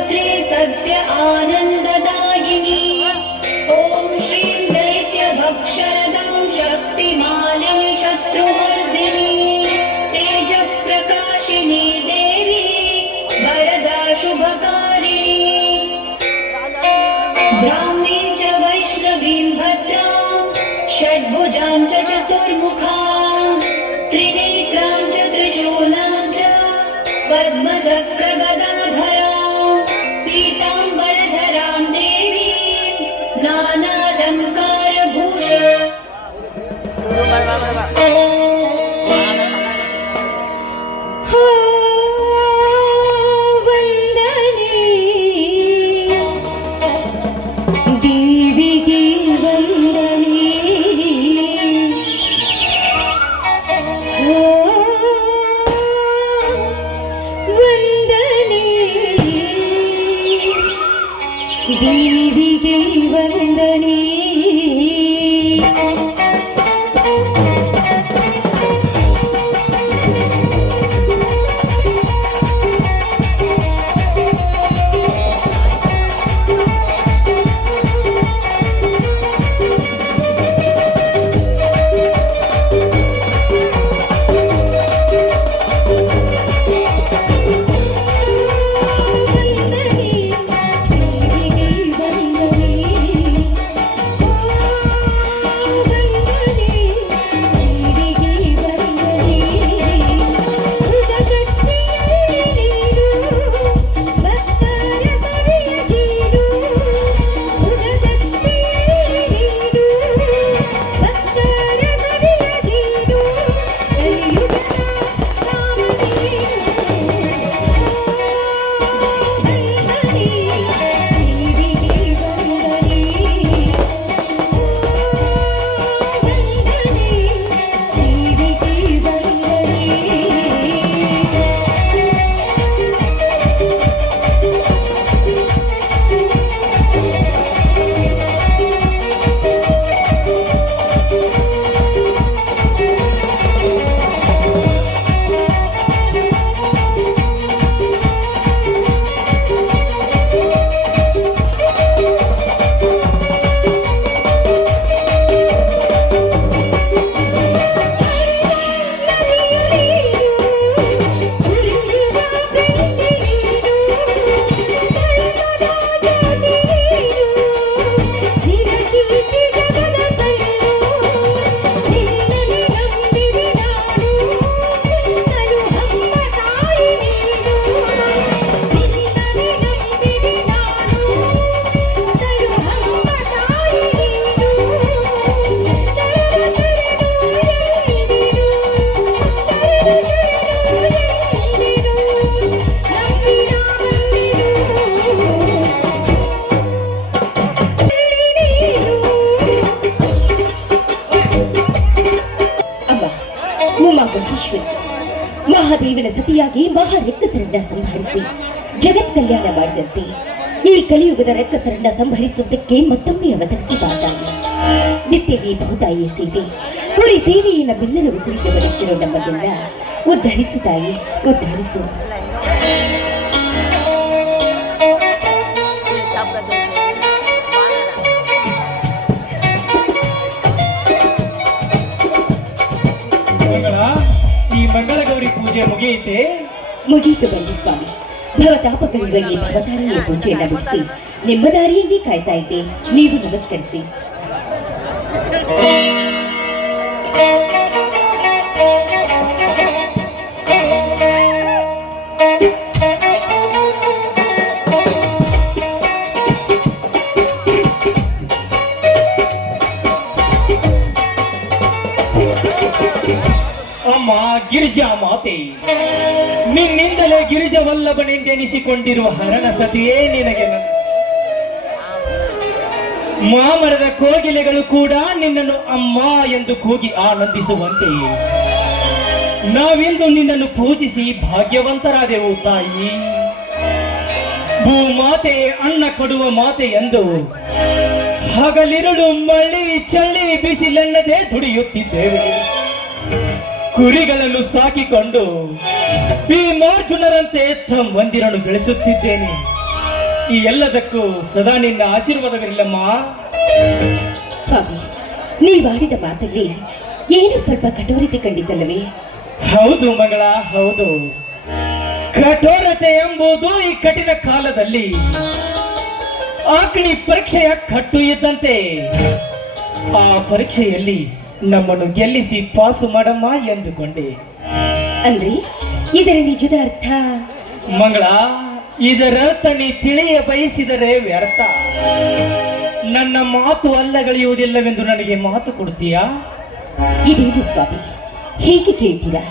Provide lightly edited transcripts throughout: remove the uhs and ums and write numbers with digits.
कल्पवत्रे सत्य आनन्ददायिनी ॐ श्रीं दैत्यभक्षरदां शक्तिमालिनि शत्रुमर्दिनी तेजप्रकाशिनी देवी वरदा शुभकारिणी ब्राह्मीं च वैष्णवीं भद्रां षड्भुजां च चतुर्मुखां त्रिनेत्रां च त्रिशूलां च पद्मचक्रगदाधरां पीताम्बरधरां देवीं नानालङ्कारभूषितां ದೇವಿಗೆ ವಂದನೆ. ಮಹಾದೇವನ ಸತಿಯಾಗಿ ಮಹಾರಕ್ಕಸರನ್ನ ಸಂಹರಿಸಿ ಜಗತ್ ಕಲ್ಯಾಣ ಮಾಡಿದಂತೆ ಈ ಕಲಿಯುಗದ ರಕ್ಕಸರನ್ನ ಸಂಹರಿಸುವುದಕ್ಕೆ ಮತ್ತೊಮ್ಮೆ ಅವತರಿಸಿದಾಗ ನಿತ್ಯವೇ ಭೂತಾಯಿಯ ಸೇವೆ ಕುರಿ ಸೇವೆಯನ್ನು ಬೆಲ್ಲರ ಉಸಿರಿಗೆ ಬರುತ್ತಿರೋ ನಮಗೆಲ್ಲ ಉದ್ಧರಿಸು ತಾಯಿ, ಉದ್ಧರಿಸು. ಈ ಮಂಗಳಗೌರಿ ಪೂಜೆ ಮುಗಿಯಿತೆ? ಮುಗಿಯಿತು ಬನ್ನಿ ಸ್ವಾಮಿ. ಭವತಾಪಗಳಿರುವ ಈ ಭವತಾರಿಯ ಪೂಜೆಯನ್ನು ಮುಗಿಸಿ ನಿಮ್ಮ ದಾರಿಯನ್ನೇ ಕಾಯ್ತಾ ಇದ್ದೆ. ನೀವು ನಮಸ್ಕರಿಸಿ. ಅಮ್ಮ ಗಿರಿಜಾ ಮಾತೆ, ನಿನ್ನಿಂದಲೇ ಗಿರಿಜವಲ್ಲಭನೆಂದೆನಿಸಿಕೊಂಡಿರುವ ಹರಣ ಸತಿಯೇ ನಿನಗೆ ಮಾಮರದ ಕೋಗಿಲೆಗಳು ಕೂಡ ನಿನ್ನನ್ನು ಅಮ್ಮ ಎಂದು ಕೂಗಿ ಆನಂದಿಸುವಂತೆ ನಾವಿಂದು ನಿನ್ನನ್ನು ಪೂಜಿಸಿ ಭಾಗ್ಯವಂತರಾದೆವು ತಾಯಿ. ಭೂಮಾತೆ ಅನ್ನ ಕೊಡುವ ಮಾತೆ ಎಂದು ಹಗಲಿರುಳು ಮಳ್ಳಿ ಚಳ್ಳಿ ಬಿಸಿಲೆನ್ನದೆ ದುಡಿಯುತ್ತಿದ್ದೇವೆ. ಕುರಿಗಳನ್ನು ಸಾಕಿಕೊಂಡು ಭೀಮಾರ್ಜುನರಂತೆ ತಮ್ಮಂದಿರನ್ನು ಬೆಳೆಸುತ್ತಿದ್ದೇನೆ. ಈ ಎಲ್ಲದಕ್ಕೂ ಸದಾ ನಿನ್ನ ಆಶೀರ್ವಾದವಿರಲಮ್ಮ. ಸ್ವಾಮಿ, ನೀವಾಡಿದ ಮಾತಲ್ಲಿ ಏನೋ ಸ್ವಲ್ಪ ಕಠೋರತೆ ಕಂಡಿತಲ್ಲವೇ? ಹೌದು ಮಗಳ, ಹೌದು. ಕಠೋರತೆ ಎಂಬುದು ಈ ಕಠಿಣ ಕಾಲದಲ್ಲಿ ಅಗ್ನಿ ಪರೀಕ್ಷೆಯ ಕಟ್ಟು ಇದ್ದಂತೆ. ಆ ಪರೀಕ್ಷೆಯಲ್ಲಿ ನಮ್ಮನ್ನು ಗೆಲ್ಲಿಸಿ ಪಾಸು ಮಾಡಮ್ಮ ಎಂದುಕೊಂಡೆ. ಅಂದ್ರೆ ಇದರ ನಿಜದ ಅರ್ಥ? ಮಂಗಳ, ಇದರರ್ಥ ನೀ ತಿಳಿಯ ಬಯಸಿದರೆ ವ್ಯರ್ಥ. ನನ್ನ ಮಾತು ಅಲ್ಲಗಳೆಯುವುದಿಲ್ಲವೆಂದು ನನಗೆ ಮಾತು ಕೊಡ್ತೀಯಾ? ಇದೇನು ಸ್ವಾಮಿ, ಹೇಗೆ ಕೇಳ್ತೀರಾ?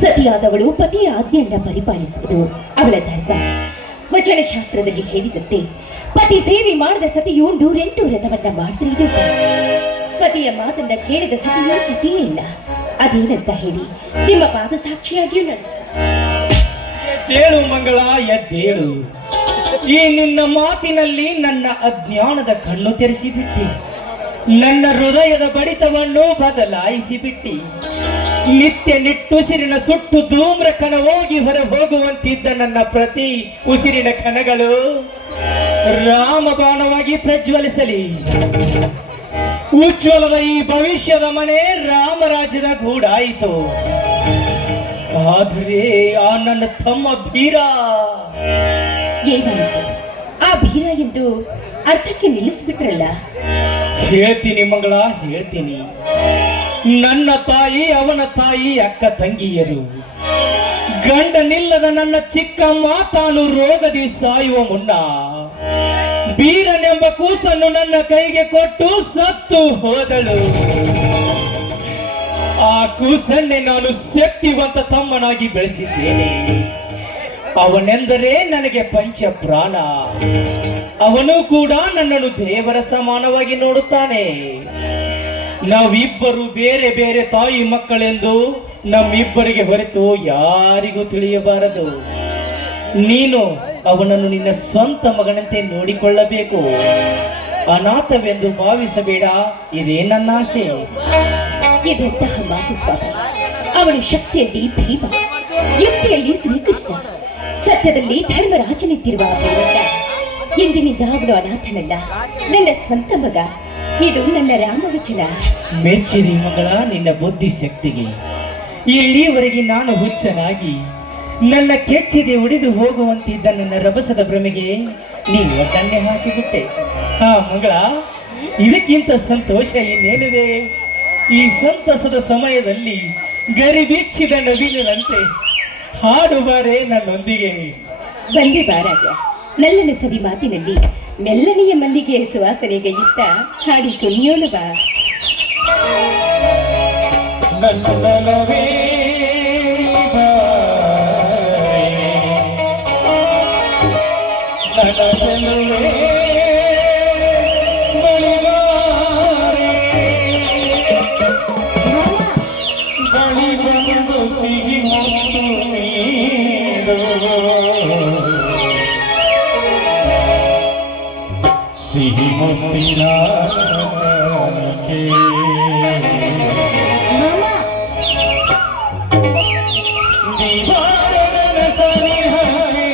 ಸತಿಯಾದವಳು ಪತಿಯ ಆಜ್ಞೆಯನ್ನ ಪರಿಪಾಲಿಸುವುದು ಅವಳ ಧರ್ಮ. ವಚನಶಾಸ್ತ್ರದಲ್ಲಿ ಹೇಳಿದಂತೆ ಪತಿ ಸೇವೆ ಮಾಡಿದ ಸತಿಯು 108 ವ್ರತವನ್ನ ಮಾಡಿದ್ರೆ ಇದು ಪತಿಯ ಮಾತನ್ನ ಕೇಳಿದ ಸತಿಯು ಸತಿಯೇ ಇಲ್ಲ. ಅದೇನಂತ ಹೇಳಿ ನಿಮ್ಮ ಪಾದ ಸಾಕ್ಷಿಯಾಗಿಯೂ ನಡೆ. ಎದ್ದೇಳು ಮಂಗಳ, ಎದ್ದೇಳು. ಈ ನಿನ್ನ ಮಾತಿನಲ್ಲಿ ನನ್ನ ಅಜ್ಞಾನದ ಕಣ್ಣು ತೆರೆಸಿಬಿಟ್ಟಿ, ನನ್ನ ಹೃದಯದ ಬಡಿತವನ್ನು ಬದಲಾಯಿಸಿಬಿಟ್ಟಿ. ನಿತ್ಯ ನಿಟ್ಟುಸಿರಿನ ಸುಟ್ಟು ಧೂಮ್ರ ಕಣ ಹೋಗಿ ಹೊರ ಹೋಗುವಂತಿದ್ದ ನನ್ನ ಪ್ರತಿ ಉಸಿರಿನ ಕಣಗಳು ರಾಮಬಾಣವಾಗಿ ಪ್ರಜ್ವಲಿಸಲಿ. ಉಜ್ವಲದ ಈ ಭವಿಷ್ಯದ ಮನೆ ರಾಮರಾಜ್ಯದ ಗೂಡಾಯಿತು. ಆದರೆ ಆ ನನ್ನ ತಮ್ಮ ಬೀರ ಏನಾಯಿತು? ಆ ಬೀರ ಎಂದು ಅರ್ಥಕ್ಕೆ ನಿಲ್ಲಿಸ್ಬಿಟ್ರಲ್ಲ. ಹೇಳ್ತೀನಿ ಮಂಗಳ, ಹೇಳ್ತೀನಿ. ನನ್ನ ತಾಯಿ, ಅವನ ತಾಯಿ, ಅಕ್ಕ ತಂಗಿಯರು, ಗಂಡನಿಲ್ಲದ ನನ್ನ ಚಿಕ್ಕಮ್ಮ ತಾನು ರೋಗದಿ ಸಾಯುವ ಮುನ್ನ ಬೀರನೆಂಬ ಕೂಸನ್ನು ನನ್ನ ಕೈಗೆ ಕೊಟ್ಟು ಸತ್ತು ಹೋದಳು. ಆ ಕೂಸನ್ನೇ ನಾನು ಶಕ್ತಿವಂತ ತಮ್ಮನಾಗಿ ಬೆಳೆಸಿದ್ದೇನೆ. ಅವನೆಂದರೆ ನನಗೆ ಪಂಚ ಪ್ರಾಣ. ಅವನು ಕೂಡ ನನ್ನನ್ನು ದೇವರ ಸಮಾನವಾಗಿ ನೋಡುತ್ತಾನೆ. ನಾವಿಬ್ಬರು ಬೇರೆ ಬೇರೆ ತಾಯಿ ಮಕ್ಕಳೆಂದು ನಮ್ಮಿಬ್ಬರಿಗೆ ಹೊರತು ಯಾರಿಗೂ ತಿಳಿಯಬಾರದು. ನೀನು ಅವನನ್ನು ನಿನ್ನ ಸ್ವಂತ ಮಗನಂತೆ ನೋಡಿಕೊಳ್ಳಬೇಕು. ಅನಾಥವೆಂದು ಭಾವಿಸಬೇಡ, ಇದೇ ನನ್ನ ಆಸೆ. ಇದೆಂತಹ ಮಾತು ಸ್ವಾಮಿ? ಅವಳು ಶಕ್ತಿಯಲ್ಲಿ ಭೀಮ, ಯುಕ್ತಿಯಲ್ಲಿ ಶ್ರೀಕೃಷ್ಣ, ಸತ್ಯದಲ್ಲಿ ಧರ್ಮರಾಜನಿದ್ದಿರುವ ಬೇರಲ್ಲ. ಎಂದಿನಿಂದ ಅವಳು ಅನಾಥನಲ್ಲ, ನನ್ನ ಸ್ವಂತ ಮಗ. ಇದು ನನ್ನ ರಾಮವಚನ. ಮೆಚ್ಚಿದಿ ಮಗಳ ನಿನ್ನ ಬುದ್ಧಿ ಶಕ್ತಿಗೆ. ಇಲ್ಲಿವರೆಗೆ ನಾನು ಹುಚ್ಚನಾಗಿ ನನ್ನ ಕೆಚ್ಚಿದೆ ಉಡಿದು ಹೋಗುವಂತಿದ್ದ ನನ್ನ ರಭಸದ ಭ್ರಮೆಗೆ ನೀ ಒಟ್ಟನ್ನೇ ಹಾಕಿಬಿಟ್ಟೆ. ಹಾ ಮಗಳ, ಇದಕ್ಕಿಂತ ಸಂತೋಷ ಇನ್ನೇನಿದೆ? ಈ ಸಂತಸದ ಸಮಯದಲ್ಲಿ ಗರಿಬಿಚ್ಚಿದ ನವಿಲಿನಂತೆ ಹಾಡುಬಾರೆ ನನ್ನೊಂದಿಗೆ. ಬಂದೆ ಬಾರಾಜ, ನಲ್ಲನ ಸವಿ ಮಾತಿನಲ್ಲಿ ಮೆಲ್ಲನೆಯ ಮಲ್ಲಿಗೆಯ ಸುವಾಸನೆಗೆ ಇಷ್ಟ ಹಾಡಿ ಕುಣಿಯೋಣ ಬಾ. ನನ್ನಲವೇ ಬಳಿ ಬಂದು ಸಿಹಿ ಮುತ್ತು ನೀಡು, ಸಿಹಿ ಮುತ್ತಿನ ದಿವಾರನ ಸನಿಹವೇ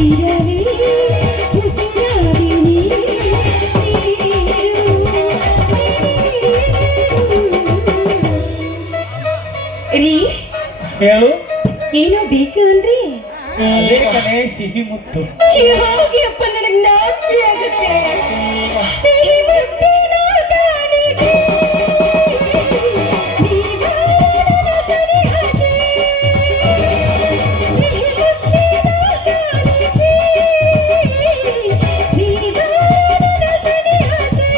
ಉಸಿರಲಿ ಉಸಿರಾಗಿ ನೀರು ರೀ ಹೇಳು. ಏನೋ ಬೇಕು ಅಂದ್ರಿ? ಅದೇ ಕಣೆ ಸಿಹಿ ಮುತ್ತು. ಹೋಗಿ ಅಪ್ಪ, ನನಗೆ ನಾಚಿಕೆ ಆಗುತ್ತೆ. ಸಿಹಿ ಮುತ್ತಿನ ದಾನಿಗೆ ನೀನು ನನ್ನ ಸನಿಹಕ್ಕೆ. ಸಿಹಿ ಮುತ್ತಿನ ದಾನಿಗೆ ನೀನು ನನ್ನ ಸನಿಹಕ್ಕೆ.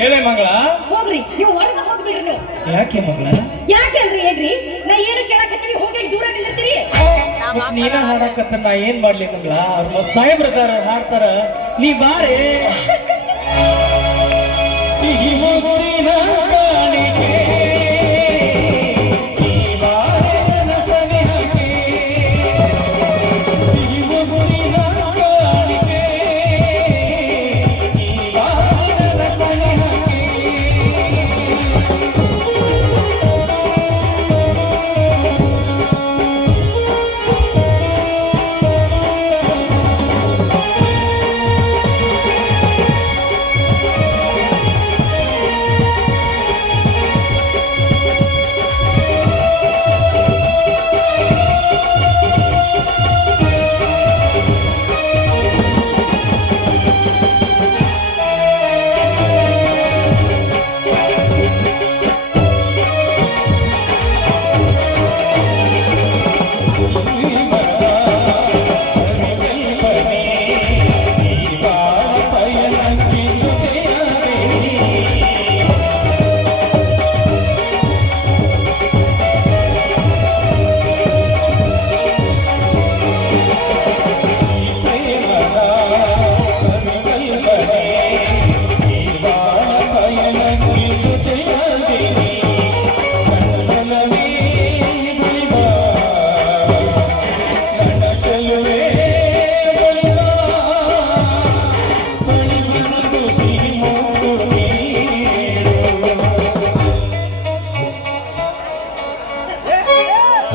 ಹೇಳೇ ಮಂಗಳ. ಹೋಗ್ರಿ ನೀವು, ಹೊರಗೆ ಹೋಗ್ಬಿಡ್ರಿ ನೀವು. ಯಾಕೆ ಮಂಗಳ? ಯಾಕೆಂದ್ರೆ ಏನ್ರಿ, ನಾ ಏನು ಕೇಳಕತ್ತೀವಿ, ಹೋಗಿ ದೂರ ನಿಂದಿರ್ತೀರಿ. ನೀನ ಹಾಡಕತ್ತ ನಾ ಏನ್ ಮಾಡ್ಲಿ ಮಂಗಳ? ಅವ್ರ ಸಾಹೇಬ್ರದಾರ ಹಾಡ್ತಾರ, ನೀ ಬಾರೆ. ಸಿಹಿ ಮುತ್ತಿನ ಕಾಣಿಕೆ ನೀ ಬಾರೆ ನನ್ನ ಸನಿಹಕ್ಕೆ. ಸಿಹಿ ಮುತ್ತಿನ ಕಾಣಿಕೆ ನೀ ಬಾರೆ ನನ್ನ ಸನಿಹಕ್ಕೆ.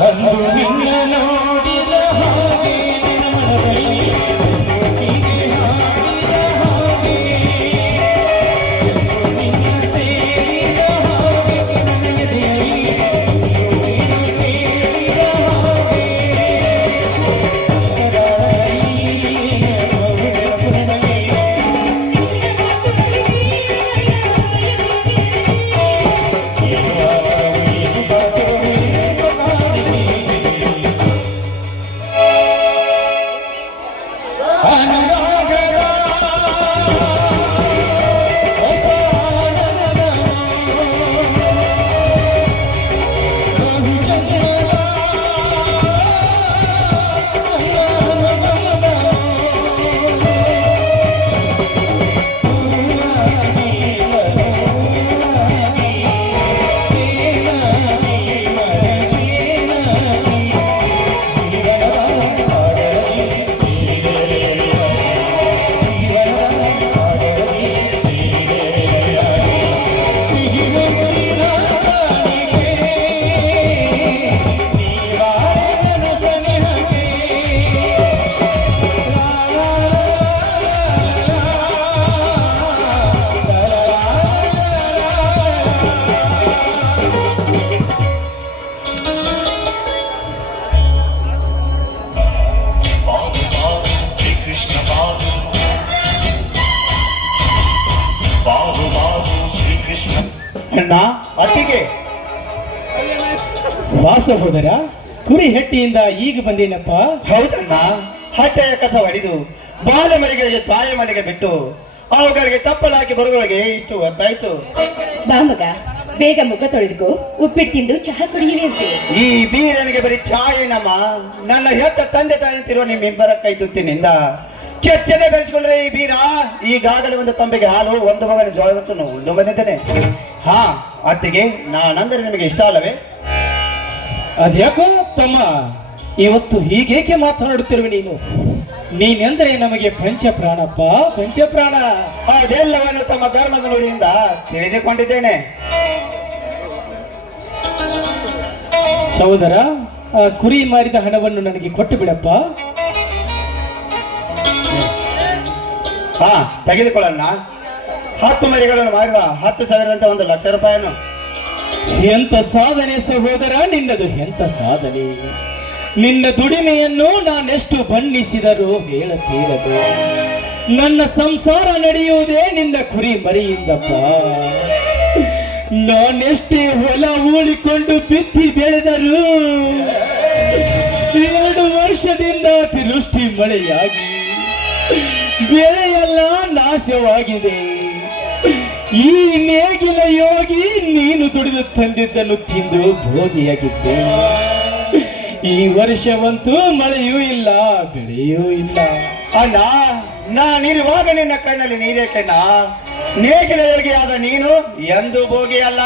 ಅಂದು ನಿನ್ನ ನೋಡಿದ ಹಾಗೆ ನಿನ್ನ ಮನದಲ್ಲಿ ಒಟ್ಟಿಗೆ ಹಾಡಿದ ಹಾಗೆ, ನಿನ್ನ ಸೇರಿದ ಹಾಗೆ ನನ್ನ ಎದೆಯಲ್ಲಿ ನೀನು ಕೇಳಿದ ಹಾಗೆ. ಅಣ್ಣ ಅತ್ತಿಗೆ ಬಾ ಸಹೋದರ, ಕುರಿ ಹೆಟ್ಟಿಯಿಂದ ಈಗ ಬಂದೇನಪ್ಪ. ಹೌದಣ್ಣ, ಹಟ್ಟೆಯ ಕಸ ಹೊಡೆದು ಬಾಲೆ ಮರಿಗಳಿಗೆ ತಾಯಿ ಮನೆಗೆ ಬಿಟ್ಟು ಅವುಗಳಿಗೆ ತಪ್ಪಲಾಕಿ ಬರುಗಳಿಗೆ ಇಷ್ಟು ಹೊತ್ತಾಯ್ತು. ಬಾ ಮಗ, ಬೇಗ ಮುಖ ತೊಳೆದುಕೋ, ಉಪ್ಪಿಟ್ಟು ತಿಂದು ಚಹಾ ಕುಡಿಯುವೆ ಅಂತೆ. ಈ ಬೀರನಿಗೆ ಬರೀ ಚಾಯೇನಮ್ಮ. ನನ್ನ ಹೆತ್ತ ತಂದೆ ತಾಯಿಸಿರುವ ನಿಮ್ಮಿಬ್ಬರ ಕೈ ತುತ್ತಿನಿಂದ ಕೆಚ್ಚದೆ ಬೆಳೆಸಿಕೊಂಡ್ರೆ ಈ ಬೀರ ಈಗಾಗಲೇ ಒಂದು ತಂಬೆಗೆ ಹಾಲು, ಒಂದು ಮಗನ ಜೋಳವನ್ನು ಉಂಡು ಬಂದಿದ್ದೇನೆ. ಹಾ ಅತ್ತಿಗೆ, ನಾನಂದರೆ ನಿಮಗೆ ಇಷ್ಟ ಅಲ್ಲವೇ? ಅದ್ಯಾಕೋ ತಮ್ಮ, ಇವತ್ತು ಹೀಗೇಕೆ ಮಾತನಾಡುತ್ತಿರುವೆ ನೀನು? ನೀನೆಂದ್ರೆ ನಮಗೆ ಪಂಚಪ್ರಾಣಪ್ಪ, ಪಂಚಪ್ರಾಣ. ಅದೆಲ್ಲವನ್ನು ತಮ್ಮ ಧರ್ಮದ ನುಡಿಯಿಂದ ತಿಳಿದುಕೊಂಡಿದ್ದೇನೆ. ಸಹೋದರ, ಆ ಕುರಿ ಮಾರಿದ ಹಣವನ್ನು ನನಗೆ ಕೊಟ್ಟು ಬಿಡಪ್ಪ. ಹಾ ತೆಗೆದುಕೊಳ್ಳೋಣ. 10 ಮರಿಗಳನ್ನು ಮಾರಿದ 10,000 1 ಲಕ್ಷ ರೂಪಾಯಿಯನ್ನು. ಎಂತ ಸಾಧನೆ ಸಹೋದರ ನಿನ್ನದು, ಎಂತ ಸಾಧನೆ! ನಿನ್ನ ದುಡಿಮೆಯನ್ನು ನಾನೆಷ್ಟು ಬಣ್ಣಿಸಿದರೂ ಹೇಳತೀರದು. ನನ್ನ ಸಂಸಾರ ನಡೆಯುವುದೇ ನಿನ್ನ ಕುರಿ ಮರಿಯಿಂದಪ್ಪ. ನಾನೆಷ್ಟೇ ಹೊಲ ಉಳಿಕೊಂಡು ಬಿತ್ತಿ ಬೆಳೆದರು 2 ವರ್ಷದಿಂದ ಅತಿವೃಷ್ಟಿ ಮಳೆಯಾಗಿ ಬೆಳೆಯೆಲ್ಲ ನಾಶವಾಗಿದೆ. ಈ ನೇಗಿಲ ಯೋಗಿ ನೀನು ದುಡಿದು ತಂದಿದ್ದನ್ನು ತಿಂದು ಭೋಗಿಯಾಗಿದ್ದೇನೆ. ಈ ವರ್ಷವಂತೂ ಮಳೆಯೂ ಇಲ್ಲ, ಬೆಳೆಯೂ ಇಲ್ಲ. ಅಣ್ಣ, ನಾನಿರುವಾಗ ನಿನ್ನ ಕಣ್ಣಲ್ಲಿ ನೀರೇ ಕಣ್ಣ. ನೇಗಿಲ ಯೋಗಿಯಾದ ನೀನು ಎಂದು ಭೋಗಿ ಅಲ್ಲ.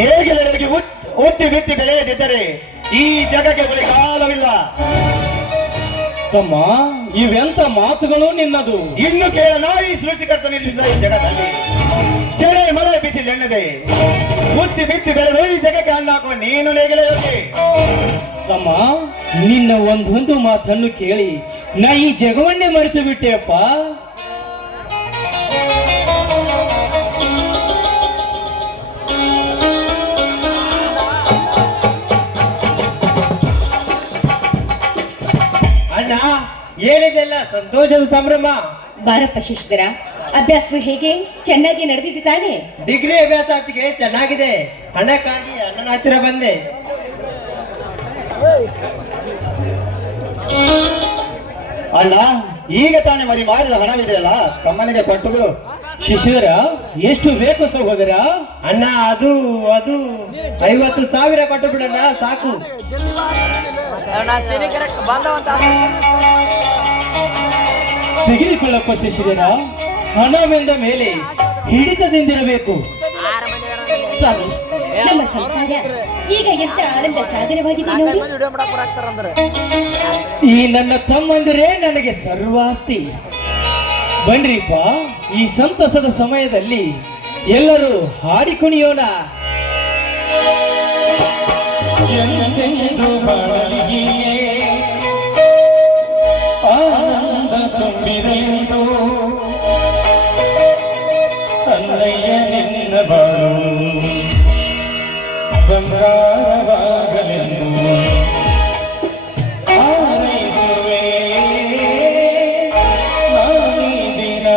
ನೇಗಿಲ ಯೋಗಿ ಹುಟ್ಟಿ ಬಿಟ್ಟಿ ಬೆಳೆಯದಿದ್ದರೆ ಈ ಜಗಕ್ಕೆ ಬಳಿಗಾಲವಿಲ್ಲ. ತಮ್ಮ, ಇವೆಂತ ಮಾತುಗಳು ನಿನ್ನದು? ಇನ್ನು ಕೇಳನ ಈ ಸೃಷ್ಟಿಕರ್ತ ನಿರ್ಮಿಸಿದ ಈ ಜಗದಲ್ಲಿ ಚಳಿ ಮಳೆ ಬಿಸಿಲು ಎನ್ನದೆ ಹುಟ್ಟಿ ಬಿಟ್ಟಿ ಬೆಳೆದು ಈ ಜಗಕ್ಕೆ ಅನ್ನ ಹಾಕುವ ನೀನು ನೇಗಿಲ ಯೋಗಿ. ತಮ್ಮ, ನಿನ್ನ ಒಂದೊಂದು ಮಾತನ್ನು ಕೇಳಿ ನಾ ಈ ಜಗವನ್ನೇ ಮರೆತು ಬಿಟ್ಟೆಯಪ್ಪ. ಅಣ್ಣ, ಏನಿದೆಲ್ಲ ಸಂತೋಷದ ಸಂಭ್ರಮ. ಬಾರಪ್ಪ ಶಿಷ್ಯರ, ಅಭ್ಯಾಸವು ಹೇಗೆ? ಚೆನ್ನಾಗಿ ನಡೆದಿದೆ ತಾನೆ? ಡಿಗ್ರಿ ಅಭ್ಯಾಸ ಅತ್ತಿಗೆ ಚೆನ್ನಾಗಿದೆ. ಹಣಕ್ಕಾಗಿ ಅಣ್ಣನ ಹತ್ತಿರ ಬಂದೆ. ಅಣ್ಣ, ಈಗ ತಾನೇ ಮರಿ ಮಾಡಿದ ಹಣವಿದೆಯಲ್ಲ, ತಮ್ಮನಿಗೆ ಕೊಟ್ಟು ಬಿಡು. ಶಿಷ್ಯರ, ಎಷ್ಟು ಬೇಕು ಸಹೋದರ? ಅಣ್ಣ, ಅದು 50,000 ಕೊಟ್ಟು ಬಿಡಣ್ಣ, ಸಾಕು. ತೆಗೆದುಕೊಳ್ಳಪ್ಪ ಶಿಷ್ಯರ, ಹಣವೆಂದ ಮೇಲೆ ಹಿಡಿತದಿಂದಿರಬೇಕು. ಸ್ವಾಮಿ, ನಮ್ಮ ಸಂಸಾರ ಈಗ ಎಂತ ಆನಂದ ಸಾಗರವಾಗಿದೆ ನೋಡಿ. ಈ ನನ್ನ ತಮ್ಮಂದಿರೇ ನನಗೆ ಸರ್ವಾಸ್ತಿ. ಬನ್ರಿಪ್ಪ, ಈ ಸಂತಸದ ಸಮಯದಲ್ಲಿ ಎಲ್ಲರೂ ಹಾಡಿ ಕುಣಿಯೋಣ. ಎಂದೆಂದು ಬಾಳಲಿಗೆ ಆನಂದ ತುಂಬಿರಲೆಂದು ಅಣ್ಣಯ್ಯ ನಿನ್ನ ಬಾಳು ಬಂಗಾರವಾಗಲೆಂದು ಹಾರೈಸುವೆ ನಾನೀ ದಿನ.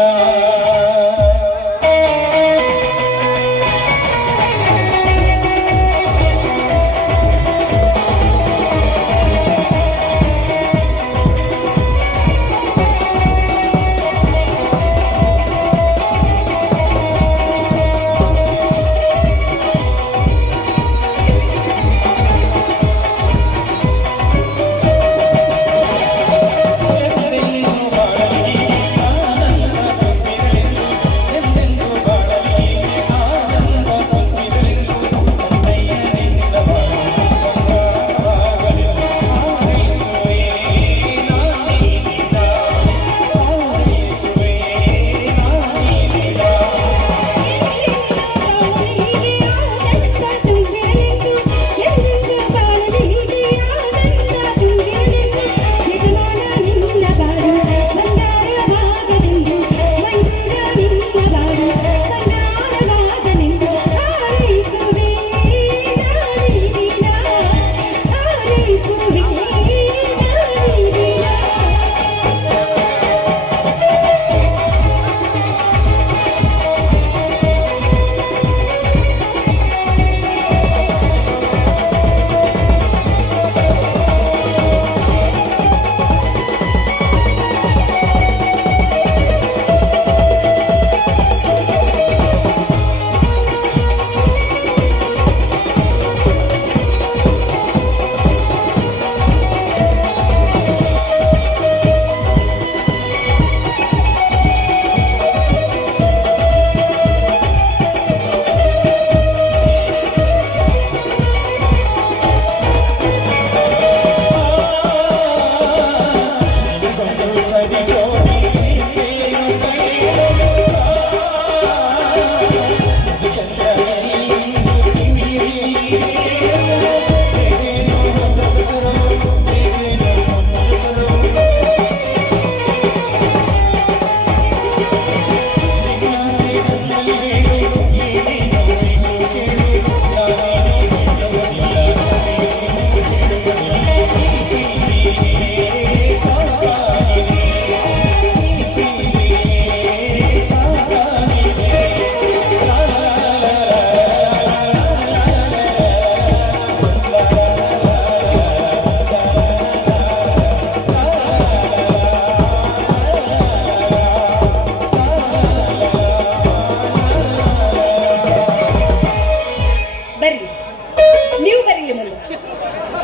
ನೀವು ಬರೀಲಿ ಮುಂದೆ.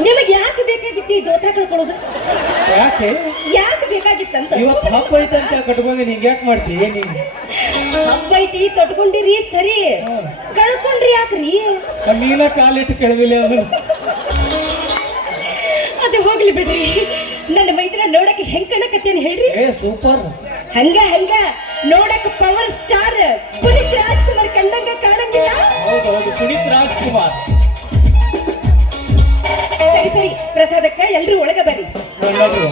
ನಿಮಗೆ ಯಾಕೆ ಬೇಕಾಗಿತ್ತು ಈ ದೋತ್ರ ಕಳ್ಕೊಳ್ಳೋದು? ಯಾಕೆ ಯಾಕೆ ಬೇಕಾಗಿತ್ತಂತ? ಇವತ್ತು ಹಬ್ಬ ಐತಂತ ಕಟ್ಕೊಂಡು ಹಿಂಗೆ ಯಾಕೆ ಮಾಡ್ತೀವಿ ನೀನು? ಹಬ್ಬ ಐತಿ ತೊಟ್ಕೊಂಡಿರಿ ಸರಿ, ಕಳ್ಕೊಂಡ್ರಿ ಯಾಕ್ರಿ? ನೀನ ಕಾಲಿಟ್ಟು ಕೆಳವಿಲ್ಲ ಅವನು. ಅದು ಹೋಗ್ಲಿ ಬಿಡ್ರಿ. ನನ್ನ ಮೈದನ ನೋಡಕ್ಕೆ ಹೆಂಗ್ ಕಾಣಕತ್ತೇನು ಹೇಳ್ರಿ? ಏ ಸೂಪರ್. ಹಂಗ ನೋಡಕ್ ಪವರ್ ಸ್ಟಾರ್ ಪುನೀತ್ ರಾಜ್ಕುಮಾರ್ ಕಂಡಂಗ ಕಾಣಂಗಿಲ್ಲ? ಹೌದೌದು, ಪುನೀತ್ ರಾಜ್ಕುಮಾರ್. ಸರಿ ಪ್ರಸಾದಕ್ಕ ಎಲ್ರು ಒಳಗ ಬರ್ರಿ. ನೋಡ್ರಿ